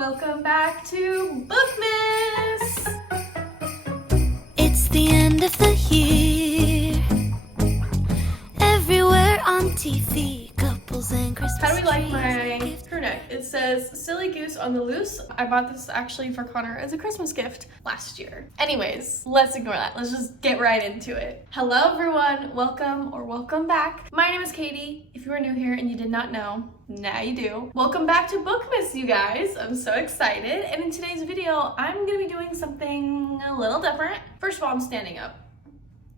Welcome back to Bookmas! It's the end of the year. Everywhere on TV, couples and Christmas How do we like trees. my crew neck? It says Silly Goose on the Loose. I bought this actually for Connor as a Christmas gift last year. Anyways, let's ignore that. Let's just get right into it. Hello everyone, welcome back. My name is Katie. If you are new here and you did not know, now you do. Welcome back to Bookmas, you guys. I'm so excited. And in today's video, I'm gonna be doing something a little different. First of all, I'm standing up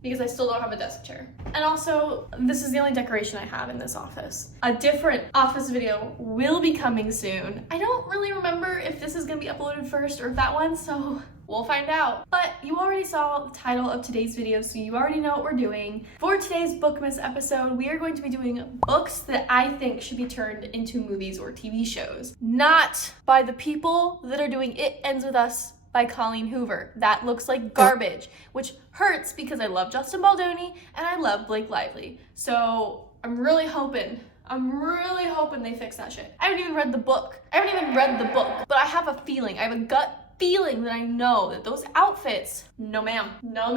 because I still don't have a desk chair. And also, this is the only decoration I have in this office. A different office video will be coming soon. I don't really remember if this is gonna be uploaded first or if that one, so we'll find out. But you already saw the title of today's video, so you already know what we're doing. For today's Bookmas episode, we are going to be doing books that I think should be turned into movies or TV shows. Not by the people that are doing It Ends With Us by Colleen Hoover. That looks like garbage, which hurts because I love Justin Baldoni and I love Blake Lively. So I'm really hoping they fix that shit. I haven't even read the book, but I have a feeling, I have a gut feeling that I know that those outfits, no ma'am, no.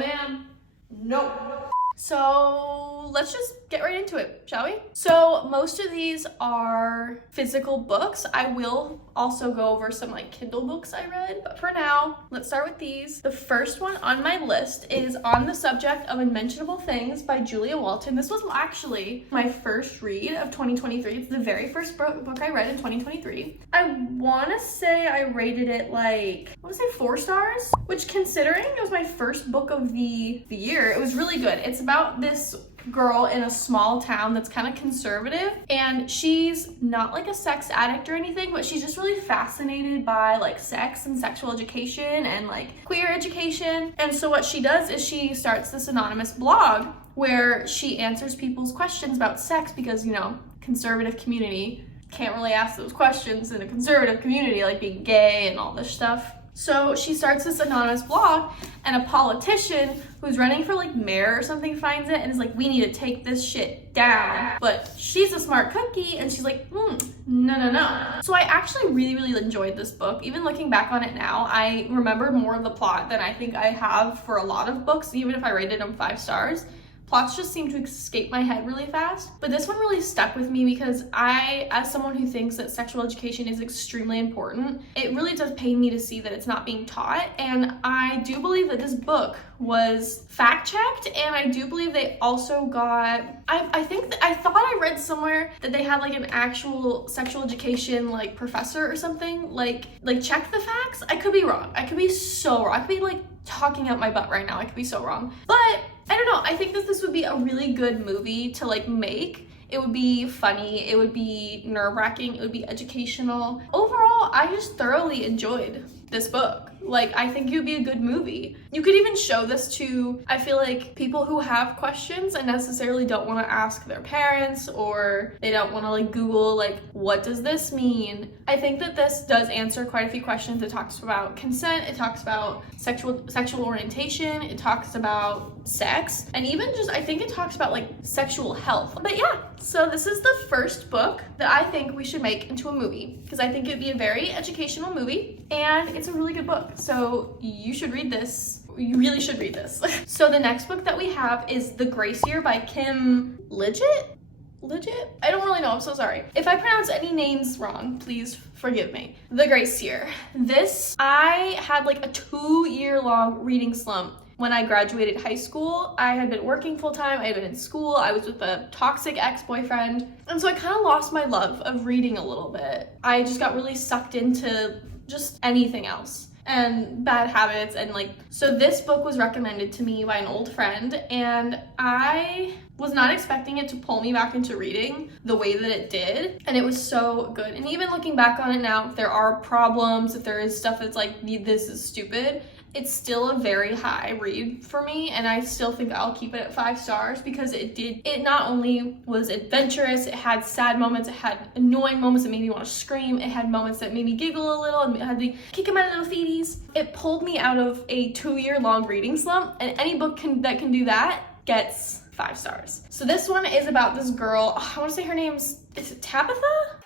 So let's just get right into it, shall we? So most of these are physical books. I will also go over some like Kindle books I read, but for now, let's start with these. The first one on my list is On the Subject of Unmentionable Things by Julia Walton. This was actually my first read of 2023. It's the very first book I read in 2023. I want to say I rated it like, I want to say 4 stars, which considering it was my first book of the year, it was really good. It's about this girl in a small town that's kind of conservative, and she's not like a sex addict or anything, but she's just really fascinated by like sex and sexual education and like queer education. And so what she does is she starts this anonymous blog where she answers people's questions about sex because, you know, conservative community can't really ask those questions in a conservative community, like being gay and all this stuff. So she starts this anonymous blog, and a politician who's running for like mayor or something finds it and is like, we need to take this shit down. But she's a smart cookie and she's like, no. So I actually really enjoyed this book. Even looking back on it now, I remember more of the plot than I think I have for a lot of books, even if I rated them 5 stars. Plots just seem to escape my head really fast. But this one really stuck with me because I, as someone who thinks that sexual education is extremely important, it really does pain me to see that it's not being taught. And I do believe that this book was fact-checked, and I do believe they also got, I thought I read somewhere that they had like an actual sexual education like professor or something, like check the facts. I could be wrong. I could be so wrong. I could be like talking out my butt right now. I could be so wrong. But I don't know, I think that this would be a really good movie to like make. It would be funny, it would be nerve-wracking, it would be educational. Overall, I just thoroughly enjoyed this book. Like, I think it would be a good movie. You could even show this to, I feel like, people who have questions and necessarily don't want to ask their parents, or they don't want to like Google like, what does this mean? I think that this does answer quite a few questions. It talks about consent, it talks about sexual orientation, it talks about sex, and even just, I think it talks about like sexual health. But yeah, so this is the first book that I think we should make into a movie, because I think it'd be a very educational movie, and it's a really good book. So you should read this. You really should read this. So the next book that we have is The Grace Year by Kim Liggett? I don't really know, I'm so sorry. If I pronounce any names wrong, please forgive me. The Grace Year. This, I had like a 2-year-long reading slump. When I graduated high school, I had been working full-time, I had been in school, I was with a toxic ex-boyfriend, and so I kind of lost my love of reading a little bit. I just got really sucked into just anything else and bad habits, and like, so this book was recommended to me by an old friend, and I was not expecting it to pull me back into reading the way that it did, and it was so good. And even looking back on it now, if there are problems, if there is stuff that's like, this is stupid, it's still a very high read for me, and I still think I'll keep it at 5 stars because it not only was adventurous, it had sad moments, it had annoying moments that made me want to scream, it had moments that made me giggle a little and had me kick my little feeties. It pulled me out of a 2-year-long reading slump, and any book that can do that gets 5 stars. So this one is about this girl, I want to say her name's, is it Tabitha?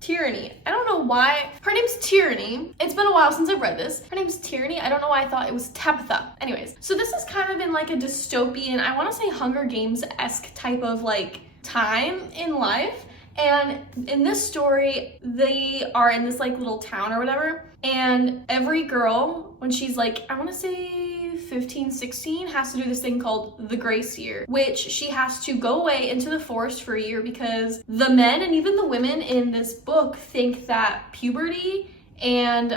Tyranny. I don't know why. Her name's Tyranny. It's been a while since I've read this. Her name's Tyranny. I don't know why I thought it was Tabitha. Anyways, so this is kind of in like a dystopian, I want to say Hunger Games-esque type of like time in life. And in this story, they are in this like little town or whatever. And every girl, when she's like, I want to say 15, 16, has to do this thing called the grace year, which she has to go away into the forest for a year because the men and even the women in this book think that puberty and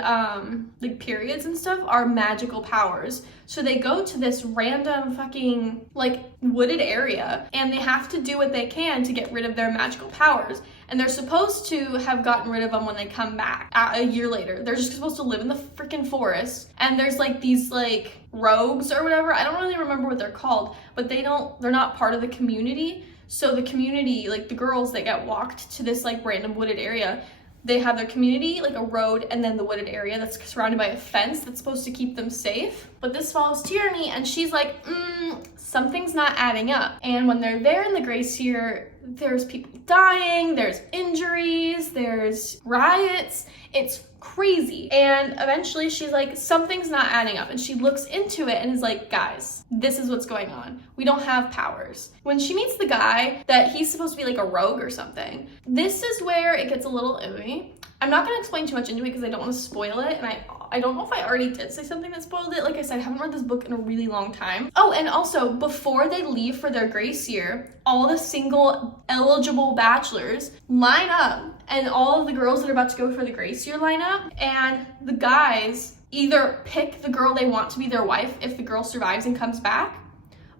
like periods and stuff are magical powers. So they go to this random fucking like wooded area and they have to do what they can to get rid of their magical powers. And they're supposed to have gotten rid of them when they come back a year later. They're just supposed to live in the freaking forest. And there's like these like rogues or whatever. I don't really remember what they're called, but they're not part of the community. So the community, like the girls that get walked to this like random wooded area, they have their community, like a road, and then the wooded area that's surrounded by a fence that's supposed to keep them safe. But this follows Tyranny, and she's like, something's not adding up. And when they're there in the grace year, there's people dying, there's injuries, there's riots. It's crazy. And eventually she's like, something's not adding up. And she looks into it and is like, guys, this is what's going on. We don't have powers. When she meets the guy that he's supposed to be like a rogue or something, this is where it gets a little iffy. I'm not going to explain too much into it because I don't want to spoil it. And I don't know if I already did say something that spoiled it. Like I said, I haven't read this book in a really long time. Oh, and also before they leave for their grace year, all the single eligible bachelors line up, and all of the girls that are about to go for the grace year line up, and the guys either pick the girl they want to be their wife if the girl survives and comes back,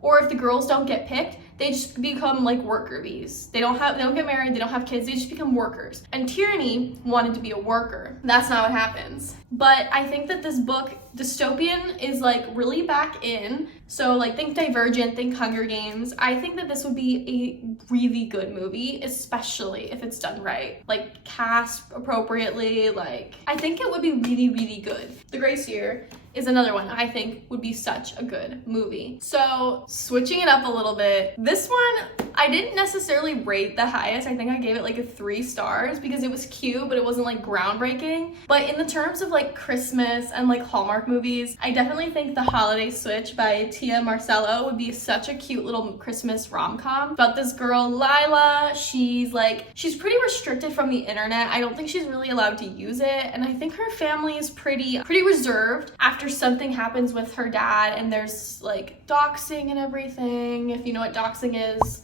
or if the girls don't get picked, they just become like worker bees. They don't get married, they don't have kids, they just become workers. And Tyranny wanted to be a worker. That's not what happens. But I think that this book, dystopian, is like really back in. So like think Divergent, think Hunger Games. I think that this would be a really good movie, especially if it's done right. Like cast appropriately, like I think it would be really, really good. The Grace Year is another one I think would be such a good movie. So switching it up a little bit, this one I didn't necessarily rate the highest. I think I gave it like a 3 stars because it was cute, but it wasn't like groundbreaking. But in the terms of like Christmas and like Hallmark movies, I definitely think The Holiday Switch by Tia Marcello would be such a cute little Christmas rom-com about this girl Lila. She's pretty restricted from the internet. I don't think she's really allowed to use it, and I think her family is pretty reserved after something happens with her dad, and there's like doxing and everything. If you know what doxing is.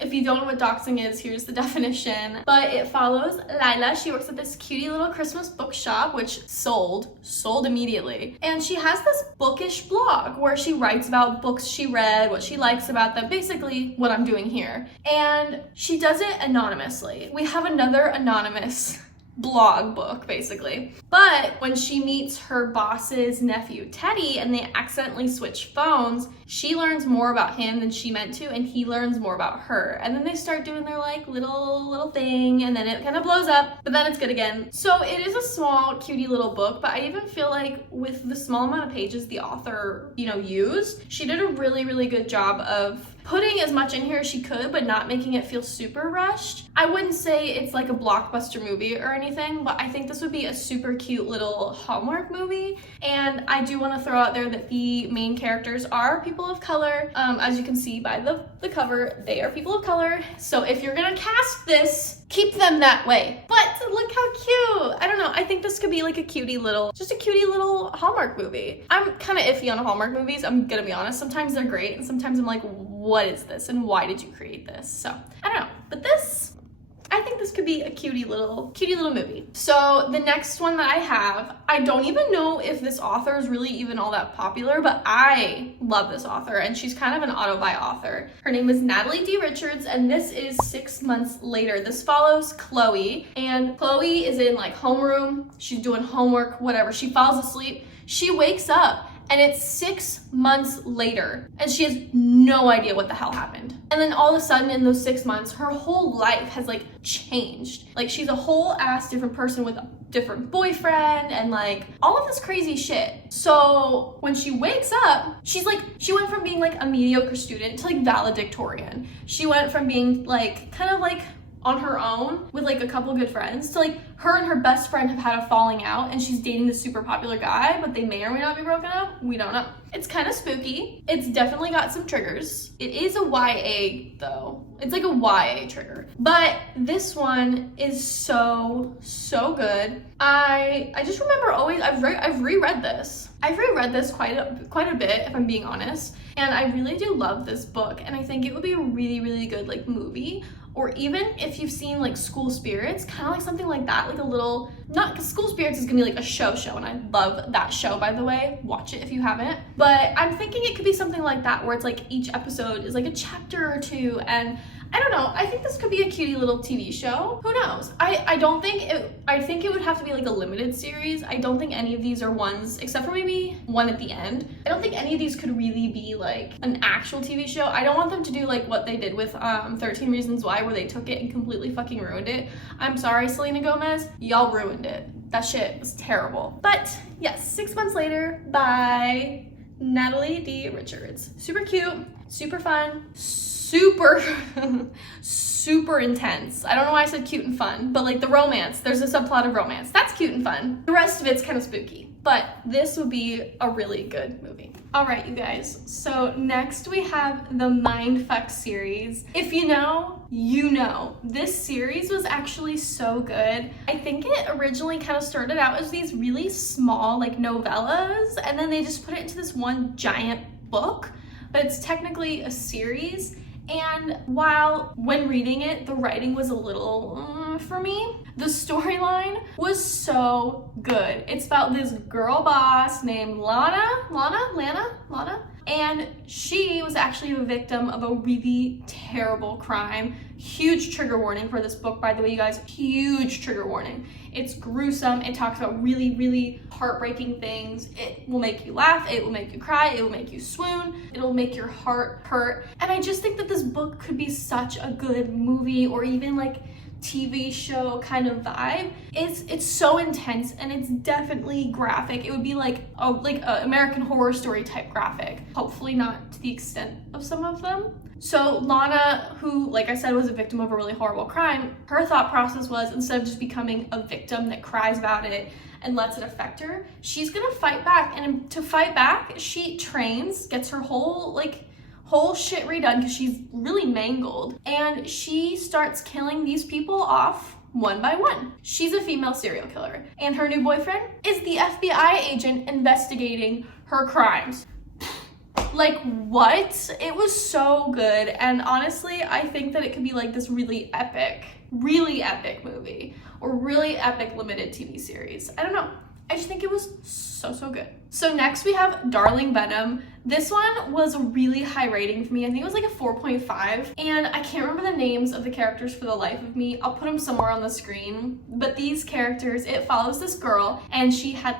If you don't know what doxing is, here's the definition. But it follows Lila. She works at this cutie little Christmas bookshop, which sold immediately. And she has this bookish blog where she writes about books she read, what she likes about them, basically what I'm doing here. And she does it anonymously. We have another anonymous blog book basically. But when she meets her boss's nephew Teddy and they accidentally switch phones, she learns more about him than she meant to, and he learns more about her. And then they start doing their like little thing, and then it kind of blows up, but then it's good again. So it is a small cutie little book, but I even feel like with the small amount of pages the author used, she did a really good job of putting as much in here as she could, but not making it feel super rushed. I wouldn't say it's like a blockbuster movie or anything, but I think this would be a super cute little Hallmark movie. And I do want to throw out there that the main characters are people of color. As you can see by the cover, they are people of color. So if you're gonna cast this, keep them that way. But look how cute. I don't know, I think this could be like a cutie little Hallmark movie. I'm kind of iffy on Hallmark movies, I'm gonna be honest. Sometimes they're great, and sometimes I'm like, what is this and why did you create this? So I don't know, but I think this could be a cutie little movie. So the next one that I have, I don't even know if this author is really even all that popular, but I love this author, and she's kind of an auto-buy author. Her name is Natalie D. Richards, and this is 6 months later. This follows Chloe, and Chloe is in like homeroom. She's doing homework, whatever. She falls asleep. She wakes up, and it's 6 months later, and she has no idea what the hell happened. And then all of a sudden in those 6 months, her whole life has like changed. Like she's a whole ass different person with a different boyfriend and like all of this crazy shit. So when she wakes up, she went from being like a mediocre student to like valedictorian. She went from being like kind of like on her own with like a couple good friends to like her and her best friend have had a falling out and she's dating this super popular guy, but they may or may not be broken up. We don't know. It's kind of spooky. It's definitely got some triggers. It is a YA though. It's like a YA trigger. But this one is so good. I just remember always I've reread this. I've reread this quite a bit, if I'm being honest. And I really do love this book, and I think it would be a really good like movie, or even if you've seen like School Spirits, kind of like something like that, like a little, not because School Spirits is gonna be like a show, and I love that show, by the way. Watch it if you haven't. But I'm thinking it could be something like that, where it's like each episode is like a chapter or two, and I don't know, I think this could be a cutie little TV show. Who knows? I think it would have to be like a limited series. I don't think any of these are ones, except for maybe one at the end. I don't think any of these could really be like an actual TV show. I don't want them to do like what they did with 13 Reasons Why, where they took it and completely fucking ruined it. I'm sorry, Selena Gomez, y'all ruined it. That shit was terrible. But yes, 6 months later by Natalie D. Richards. Super cute, super fun, super intense. I don't know why I said cute and fun, but like the romance, there's a subplot of romance. That's cute and fun. The rest of it's kind of spooky, but this would be a really good movie. All right, you guys. So next we have the Mindfuck series. If you know, you know. This series was actually so good. I think it originally kind of started out as these really small like novellas, and then they just put it into this one giant book, but it's technically a series. And while when reading it, the writing was a little for me, the storyline was so good. It's about this girl boss named Lana, and she was actually a victim of a really terrible crime. Huge trigger warning for this book, by the way, you guys. Huge trigger warning. It's gruesome. It talks about really heartbreaking things. It will make you laugh. It will make you cry. It will make you swoon. It'll make your heart hurt. And I just think that this book could be such a good movie, or even like TV show kind of vibe. It's so intense, and it's definitely graphic. It would be like a American Horror Story type graphic. Hopefully not to the extent of some of them. So Lana, who, like I said, was a victim of a really horrible crime, her thought process was, instead of just becoming a victim that cries about it and lets it affect her, she's gonna fight back. And to fight back, she trains, gets her whole shit redone because she's really mangled, and she starts killing these people off one by one. She's a female serial killer, and her new boyfriend is the FBI agent investigating her crimes. Like, what? It was so good, and honestly, I think that it could be like this really epic movie, or really epic limited TV series. I don't know. I just think it was so good. So next we have Darling Venom. This one was a really high rating for me. I think it was like a 4.5, and I can't remember the names of the characters for the life of me. I'll put them somewhere on the screen. But these characters, it follows this girl, and she had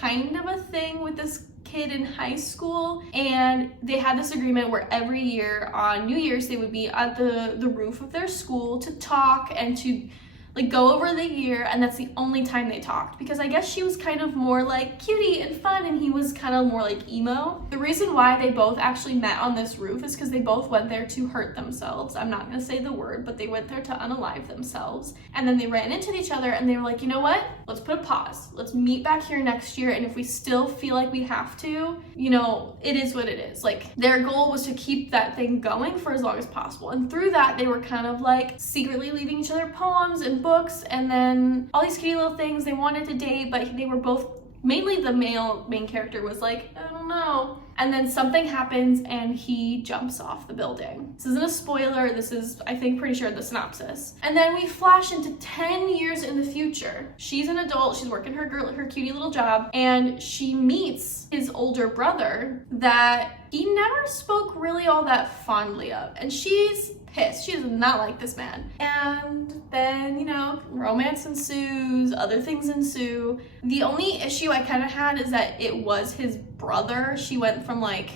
kind of a thing with this kid in high school, and they had this agreement where every year on New Year's they would be at the roof of their school to talk and to like go over the year, and that's the only time they talked, because I guess she was kind of more like cutie and fun, and he was kind of more like emo. The reason why they both actually met on this roof is because they both went there to hurt themselves. I'm not gonna say the word, but they went there to unalive themselves, and then they ran into each other, and they were like, you know what, let's put a pause, let's meet back here next year, and if we still feel like we have to, you know, it is what it is. Like, their goal was to keep that thing going for as long as possible, and through that they were kind of like secretly leaving each other poems and books, and then all these cute little things. They wanted to date, but they were both, mainly the main character was like, I don't know. And then something happens and he jumps off the building. This isn't a spoiler, this is, I think, pretty sure the synopsis. And then we flash into 10 years in the future. She's an adult, she's working her cutie little job, and she meets his older brother that he never spoke really all that fondly of. And she's pissed. She does not like this man. And then, you know, romance ensues, other things ensue. The only issue I kind of had is that it was his brother. She went from like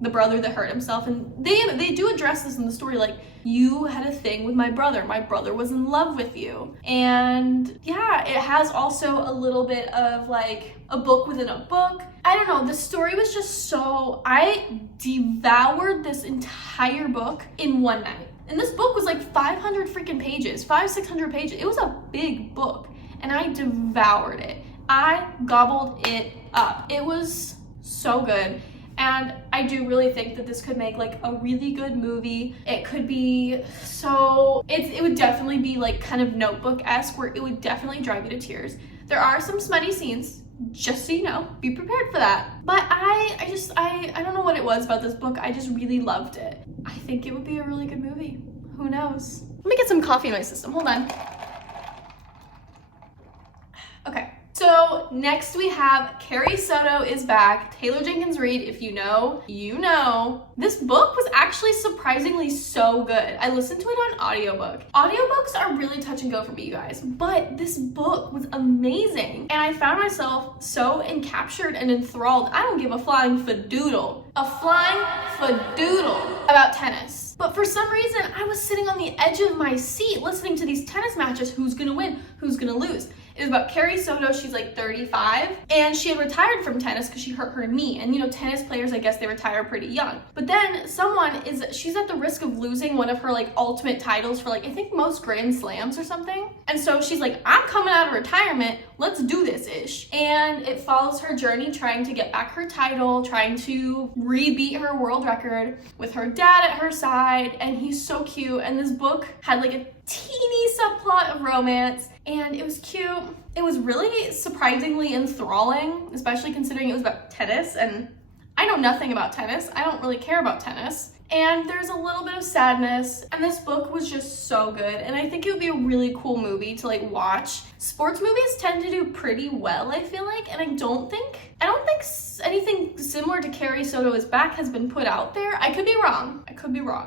the brother that hurt himself, and they do address this in the story, like, you had a thing with my brother was in love with you. And yeah, it has also a little bit of like a book within a book. I don't know, the story was just so, I devoured this entire book in one night. And this book was like 500 freaking pages, 600 pages. It was a big book, and I devoured it. I gobbled it up. It was so good. And I do really think that this could make like a really good movie. It could be so, it would definitely be like kind of Notebook-esque, where it would definitely drive you to tears. There are some smutty scenes, just so you know, be prepared for that. But I don't know what it was about this book. I just really loved it. I think it would be a really good movie. Who knows? Let me get some coffee in my system, hold on. Okay. So next we have Carrie Soto is back. Taylor Jenkins Reid, if you know, you know. This book was actually surprisingly so good. I listened to it on audiobook. Audiobooks are really touch and go for me, you guys, but this book was amazing. And I found myself so encaptured and enthralled. I don't give a flying fadoodle about tennis. But for some reason, I was sitting on the edge of my seat listening to these tennis matches. Who's gonna win? Who's gonna lose? It was about Carrie Soto. She's like 35, and she had retired from tennis because she hurt her knee. And you know, tennis players, I guess they retire pretty young. But then she's at the risk of losing one of her like ultimate titles for like, I think most Grand Slams or something. And so she's like, I'm coming out of retirement. Let's do this ish. And it follows her journey trying to get back her title, trying to re-beat her world record with her dad at her side. And he's so cute. And this book had like a teeny subplot of romance, and it was cute. It was really surprisingly enthralling, especially considering it was about tennis, and I know nothing about tennis. I don't really care about tennis. And there's a little bit of sadness, and this book was just so good, and I think it would be a really cool movie to like watch. Sports movies tend to do pretty well, I feel like, and I don't think anything similar to Carrie Soto is Back has been put out there. I could be wrong.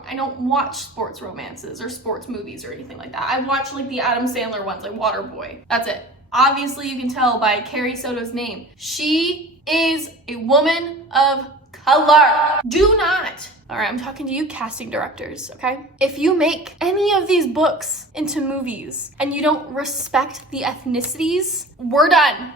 I don't watch sports romances or sports movies or anything like that. I watch like the Adam Sandler ones, like Waterboy. That's it. Obviously, you can tell by Carrie Soto's name. She is a woman of color. Do not. All right, I'm talking to you casting directors, okay? If you make any of these books into movies and you don't respect the ethnicities, we're done.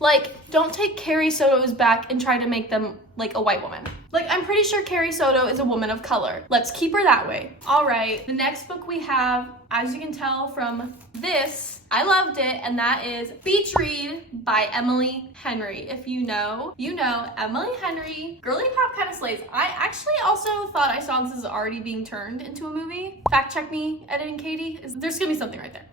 Like, don't take Carrie Soto's Back and try to make them like a white woman. Like, I'm pretty sure Carrie Soto is a woman of color. Let's keep her that way. All right, the next book we have, as you can tell from this, I loved it, and that is Beach Read by Emily Henry. If you know, you know. Emily Henry, girly pop kind of slays. I actually also thought I saw this as already being turned into a movie. Fact check me, editing Katie. There's gonna be something right there.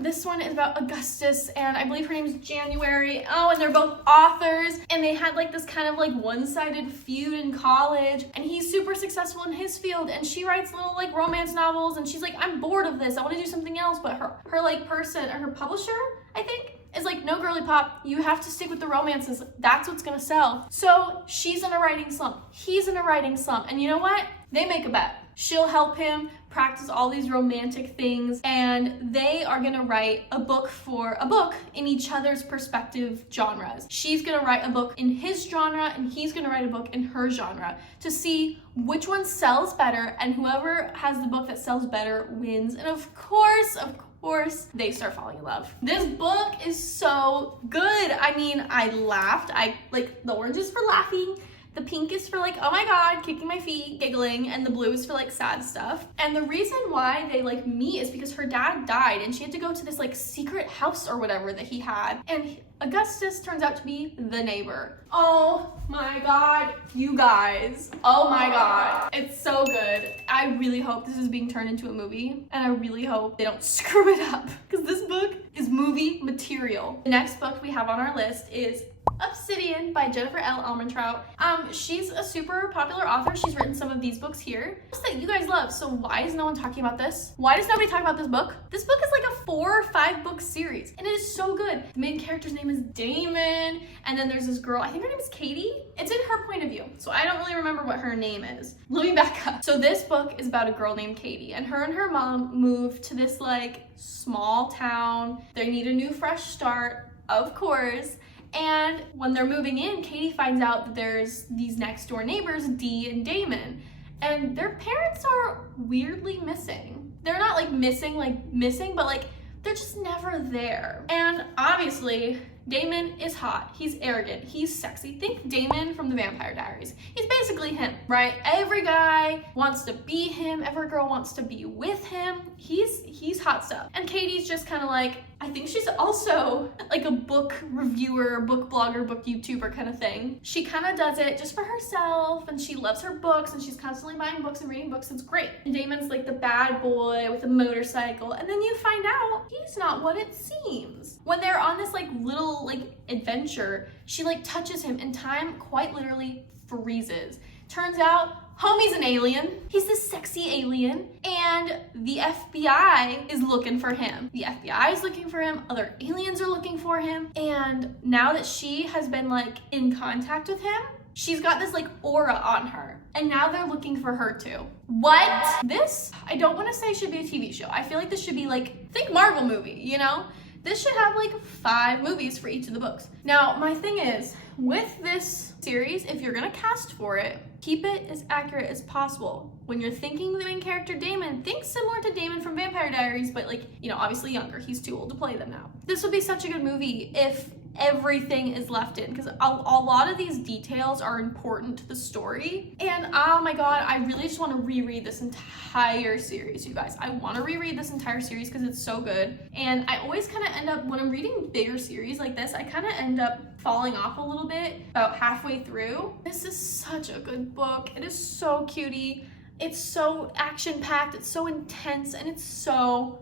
This one is about Augustus, and I believe her name is January. Oh, and they're both authors, and they had like this kind of like one-sided feud in college, and he's super successful in his field, and she writes little like romance novels, and she's like, I'm bored of this, I want to do something else. But her like person, or her publisher, I think, is like, no, girly pop, you have to stick with the romances. That's what's gonna sell. So she's in a writing slump, he's in a writing slump, and you know what? They make a bet. She'll help him practice all these romantic things, and they are gonna write a book in each other's perspective genres. She's gonna write a book in his genre, and he's gonna write a book in her genre to see which one sells better, and whoever has the book that sells better wins. And of course, they start falling in love. This book is so good. I mean, I laughed. I like, the orange is for laughing. The pink is for like, oh my God, kicking my feet, giggling, and the blue is for like sad stuff. And the reason why they like meet is because her dad died, and she had to go to this like secret house or whatever that he had. And Augustus turns out to be the neighbor. Oh my God, you guys. Oh my God. It's so good. I really hope this is being turned into a movie, and I really hope they don't screw it up, because this book is movie material. The next book we have on our list is Obsidian by Jennifer L. Almentrout. She's a super popular author. She's written some of these books here that you guys love. So why is no one talking about this? Why does nobody talk about this book? This book is like a 4 or 5 book series, and it is so good. The main character's name is Damon, and then there's this girl, I think her name is Katie. It's in her point of view, so I don't really remember what her name is. Let me back up. So this book is about a girl named Katie, and her mom moved to this like small town. They need a new fresh start, of course. And when they're moving in, Katie finds out that there's these next door neighbors, Dee and Damon, and their parents are weirdly missing. They're not like missing, but like they're just never there. And obviously, Damon is hot, he's arrogant, he's sexy. Think Damon from the Vampire Diaries. He's basically him, right? Every guy wants to be him, every girl wants to be with him. He's hot stuff. And Katie's just kind of like, I think she's also like a book reviewer, book blogger, book YouTuber kind of thing. She kind of does it just for herself, and she loves her books, and she's constantly buying books and reading books. It's great. And Damon's like the bad boy with a motorcycle, and then you find out he's not what it seems. When they're on this like little like adventure, she like touches him, and time quite literally freezes. Turns out homie's an alien. He's this sexy alien, and the FBI is looking for him. The FBI is looking for him, other aliens are looking for him, and now that she has been like in contact with him, she's got this like aura on her, and now they're looking for her too. What? This, I don't want to say should be a TV show. I feel like this should be like, think Marvel movie, you know? This should have like 5 movies for each of the books. Now, my thing is, with this series, if you're gonna cast for it, keep it as accurate as possible. When you're thinking the main character Damon, think similar to Damon from Vampire Diaries, but like, you know, obviously younger. He's too old to play them now. This would be such a good movie if everything is left in, because a lot of these details are important to the story. And oh my god, I really just want to reread this entire series, you guys. I want to reread this entire series because it's so good. And I always kind of end up, when I'm reading bigger series like this, I kind of end up falling off a little bit about halfway through. This is such a good book. It is so cutie. It's so action-packed, it's so intense, and it's so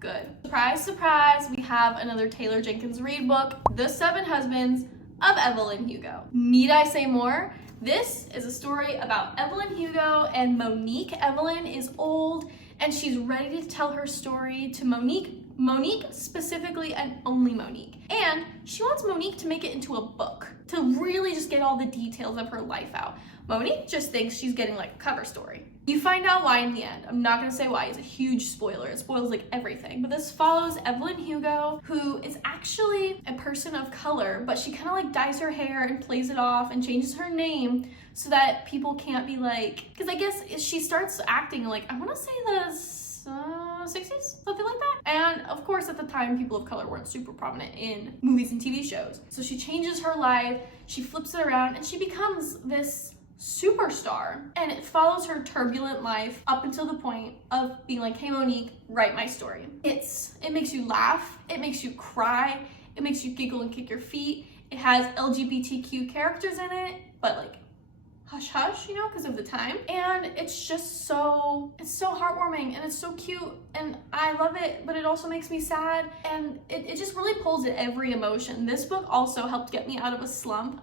good. Surprise, surprise, we have another Taylor Jenkins Reid book, The 7 Husbands of Evelyn Hugo. Need I say more? This is a story about Evelyn Hugo and Monique. Evelyn is old, and she's ready to tell her story to Monique specifically, and only Monique. And she wants Monique to make it into a book, to really just get all the details of her life out. Monique just thinks she's getting like a cover story. You find out why in the end. I'm not gonna say why, it's a huge spoiler. It spoils like everything. But this follows Evelyn Hugo, who is actually a person of color, but she kind of like dyes her hair and plays it off and changes her name so that people can't be like, because I guess she starts acting like, I wanna say the 60s, something like that. And of course at the time, people of color weren't super prominent in movies and TV shows. So she changes her life, she flips it around, and she becomes this superstar, and it follows her turbulent life up until the point of being like, hey Monique, write my story. It makes you laugh, it makes you cry, it makes you giggle and kick your feet. It has LGBTQ characters in it, but like hush hush, you know, because of the time. And it's just so heartwarming, and it's so cute, and I love it, but it also makes me sad, and it just really pulls at every emotion. This book also helped get me out of a slump.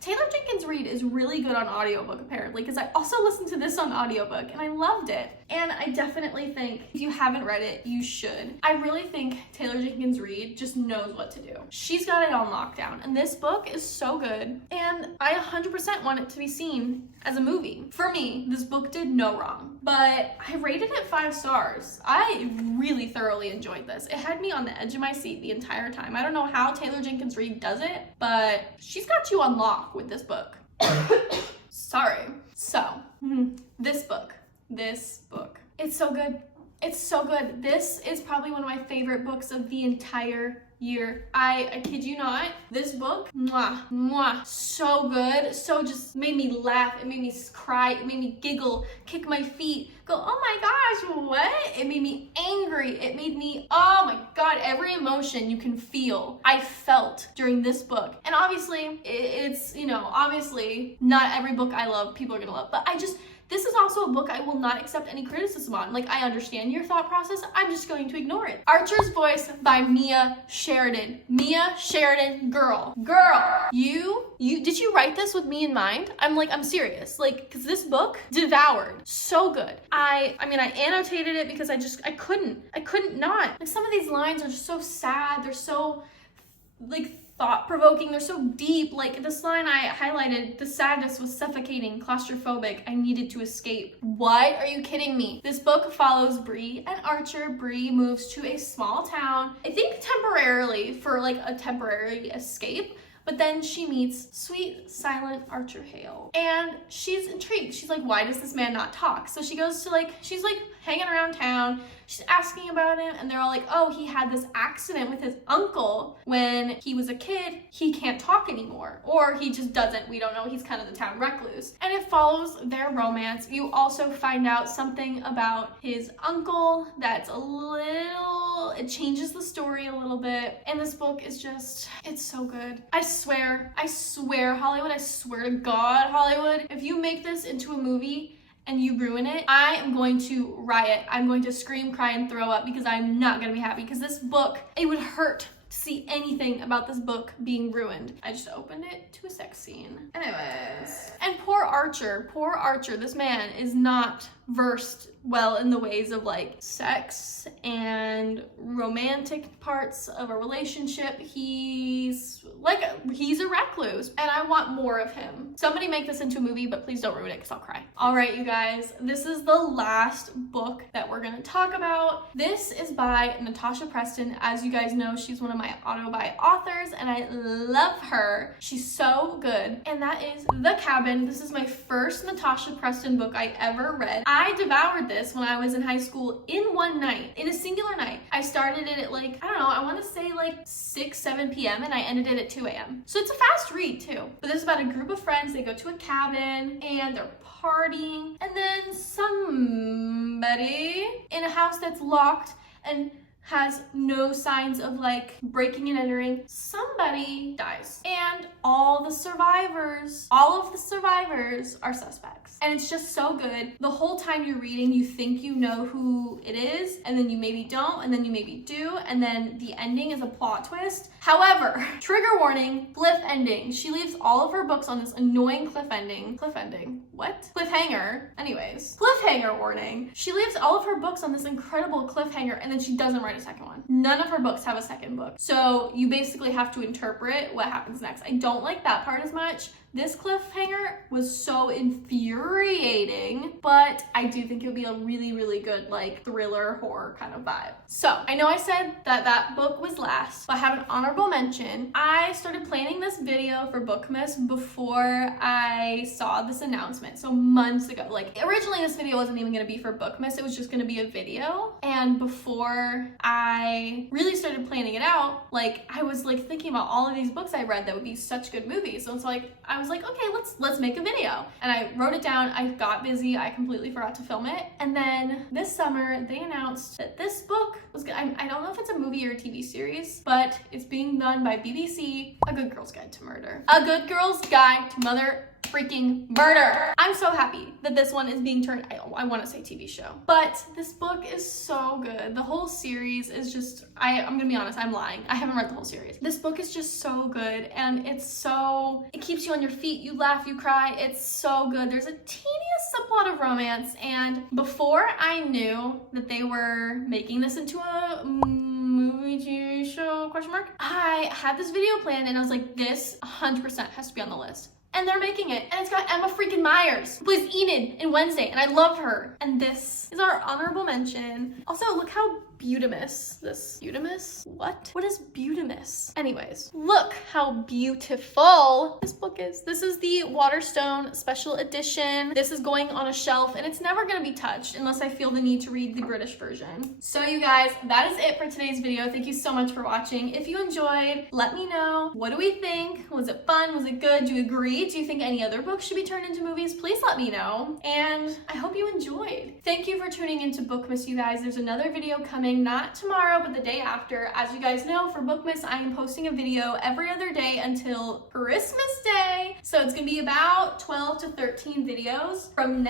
Taylor Jenkins Reid is really good on audiobook apparently, because I also listened to this on audiobook and I loved it. And I definitely think if you haven't read it, you should. I really think Taylor Jenkins Reid just knows what to do. She's got it on lockdown, and this book is so good, and I 100% want it to be seen as a movie. For me, this book did no wrong, but I rated it 5 stars. I really thoroughly enjoyed this. It had me on the edge of my seat the entire time. I don't know how Taylor Jenkins Reid does it, but she's got you on lock with this book. Sorry. So, this book. It's so good. It's so good. This is probably one of my favorite books of the entire year. I kid you not. This book, so good. So just made me laugh. It made me cry. It made me giggle, kick my feet, go, oh my gosh, what? It made me angry. It made me, oh my God, every emotion you can feel, I felt during this book. And obviously, it's, you know, obviously not every book I love, people are gonna love, but this is also a book I will not accept any criticism on. Like, I understand your thought process, I'm just going to ignore it. Archer's Voice by Mia Sheridan. Mia Sheridan, girl, you did you write this with me in mind? I'm serious, like, because this book devoured, so good. I mean, I annotated it because I couldn't not. Like, some of these lines are just so sad, they're so like thought-provoking. They're so deep. Like this line I highlighted, the sadness was suffocating, claustrophobic. I needed to escape. What? Are you kidding me? This book follows Bree and Archer. Bree moves to a small town, I think temporarily, for like a temporary escape. But then she meets sweet, silent Archer Hale. And she's intrigued. She's like, why does this man not talk? So she goes to she's hanging around town. She's asking about him. And they're all like, oh, he had this accident with his uncle when he was a kid. He can't talk anymore. Or he just doesn't. We don't know. He's kind of the town recluse. And it follows their romance. You also find out something about his uncle that's it changes the story a little bit. And this book is just, it's so good. I swear, Hollywood, I swear to God, Hollywood, if you make this into a movie and you ruin it, I am going to riot. I'm going to scream, cry, and throw up because I'm not going to be happy because this book, it would hurt to see anything about this book being ruined. I just opened it to a sex scene. Anyways. And poor Archer, this man is not versed well in the ways of like sex and romantic parts of a relationship. He's a recluse and I want more of him. Somebody make this into a movie, but please don't ruin it because I'll cry. All right, you guys, this is the last book that we're gonna talk about. This is by Natasha Preston. As you guys know, she's one of my auto-buy authors and I love her. She's so good. And that is The Cabin. This is my first Natasha Preston book I ever read. I devoured this when I was in high school in one night, in a singular night. I started it at I don't know, I want to say 6, 7 p.m. and I ended it at 2 a.m. So it's a fast read too. But this is about a group of friends. They go to a cabin and they're partying. And then somebody in a house that's locked and has no signs of breaking and entering, somebody dies. And all of the survivors are suspects. And it's just so good. The whole time you're reading, you think you know who it is, and then you maybe don't, and then you maybe do, and then the ending is a plot twist. However, trigger warning, cliff ending. She leaves all of her books on this annoying cliff ending. Cliff ending? What? Cliffhanger. Anyways, cliffhanger warning. She leaves all of her books on this incredible cliffhanger, and then she doesn't write a second one. None of her books have a second book. So you basically have to interpret what happens next. I don't like that part as much. This cliffhanger was so infuriating, but I do think it'll be a really, really good thriller horror kind of vibe. So I know I said that book was last, but I have an honorable mention. I started planning this video for Bookmas before I saw this announcement. So months ago, originally this video wasn't even gonna be for Bookmas. It was just gonna be a video. And before I really started planning it out, I was thinking about all of these books I read that would be such good movies. So it's I was like, okay, let's make a video. And I wrote it down. I got busy. I completely forgot to film it. And then this summer, they announced that this book was good. I don't know if it's a movie or a TV series, but it's being done by BBC, A Good Girl's Guide to Murder. A Good Girl's Guide to Mother freaking murder. I'm so happy that this one is being turned, I want to say TV show, but this book is so good. The whole series is just, I'm gonna be honest, I'm lying. I haven't read the whole series. This book is just so good and it keeps you on your feet. You laugh, you cry. It's so good. There's a teeniest subplot of romance, and before I knew that they were making this into a movie, TV show, I had this video planned and I was like, this 100% has to be on the list. And they're making it. And it's got Emma freaking Myers, who plays Enid in Wednesday, and I love her. And this is our honorable mention. Also, look how What is Butamus? Anyways, look how beautiful this book is. This is the Waterstone special edition. This is going on a shelf and it's never gonna be touched unless I feel the need to read the British version. So you guys, that is it for today's video. Thank you so much for watching. If you enjoyed, let me know. What do we think? Was it fun? Was it good? Do you agree? Do you think any other books should be turned into movies? Please let me know. And I hope you enjoyed. Thank you for tuning into Bookmas, you guys. There's another video coming, not tomorrow, but the day after. As you guys know, for Bookmas, I am posting a video every other day until Christmas Day. So it's gonna be about 12 to 13 videos from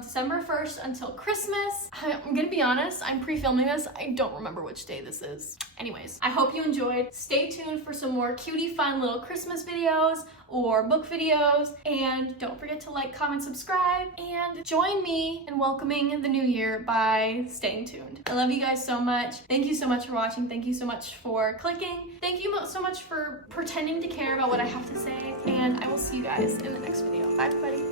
December 1st until Christmas. I'm gonna be honest, I'm pre-filming this. I don't remember which day this is. Anyways, I hope you enjoyed. Stay tuned for some more cutie fun little Christmas videos. or book videos. And don't forget to like, comment, subscribe, and join me in welcoming the new year by staying tuned. I love you guys so much. Thank you so much for watching. Thank you so much for clicking. Thank you so much for pretending to care about what I have to say. And I will see you guys in the next video. Bye, everybody.